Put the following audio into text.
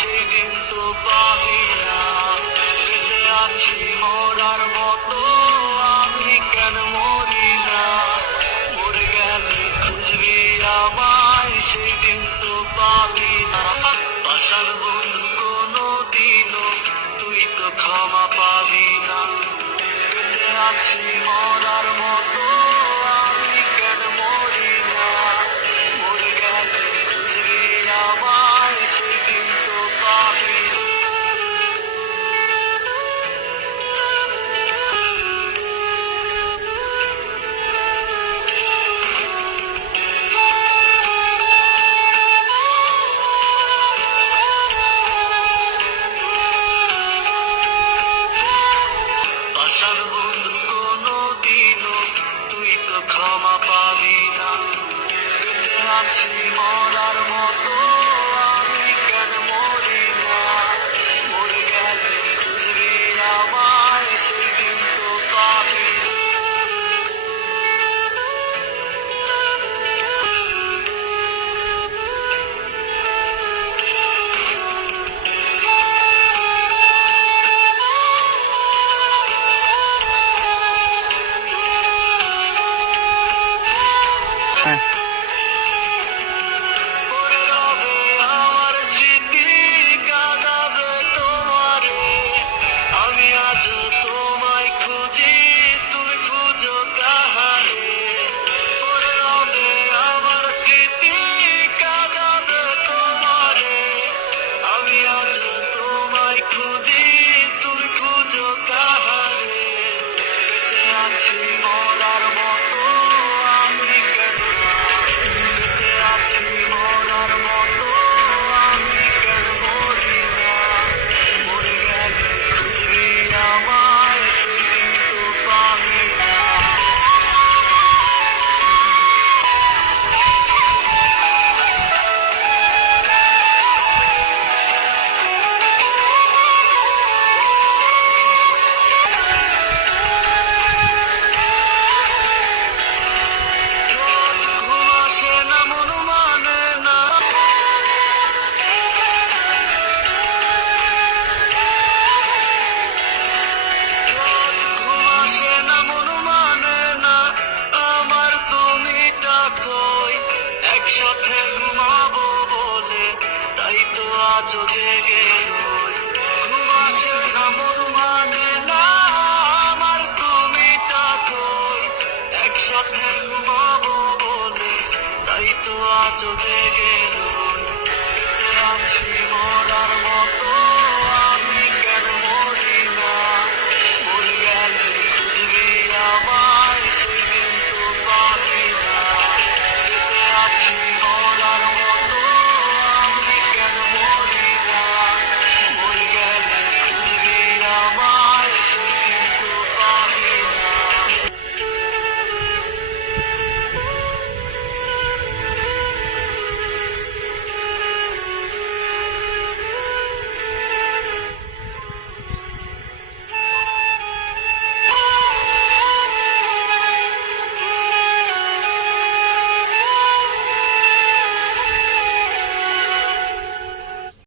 সেই দিন তো পাবি না। বেঁচে আছি মরার মতো, আমি কেন মরি না? মরে গেলে খুঁজবি আমায়, সেই দিন তো পাবি না। পাষাণ বন্ধু কোনো দিনও তুই তো ক্ষমা পাবি না। বেঁচে আছি মরার মতো, আমি কেন মরি না? মরে গেলে খুঁজবি আমায়, সেই দিন তো পাবি না। পাষাণ বন্ধু কোনো দিনও তুই তো ক্ষমা পাবি না। বেঁচে আছি মরার মতো, আমি কেন মরি না? মরে গেলে খুঁজবি আমায়, সেই দিন তো পাবি না। হ্যাঁ, পড়ে রবে আমার স্মৃতি, কাঁদাবে তোমারে। আমি আজও তোমায় খুঁজি, তুমি খুঁজো কাহারে। পড়ে রবে আমার স্মৃতি, কাঁদাবে তোমারে। আমি আজও তোমায় খুঁজি, তুমি খুঁজো কাহারে। বেঁচে আছি মরার মতো, আমি কেন না? বেঁচে আছি মরার মতো, আমি কেন মরি না? মরে গেলে খুঁজবি আমায়, সেই দিন তো পাবি না। রোজ ঘুম আসে না, মন মানে না। রোজ ঘুম আসে না, মন মানে না। আমার তুমিটা কই? একসাথে ঘুমাবো বলে তাই তো আজও জেগে রই। ঘুম আসে না, মন মানে না। আমার তুমিটা কই? একসাথে ঘুমাবো বলে তাই তো আজও জেগে রই। বেঁচে আছি মরার মতো,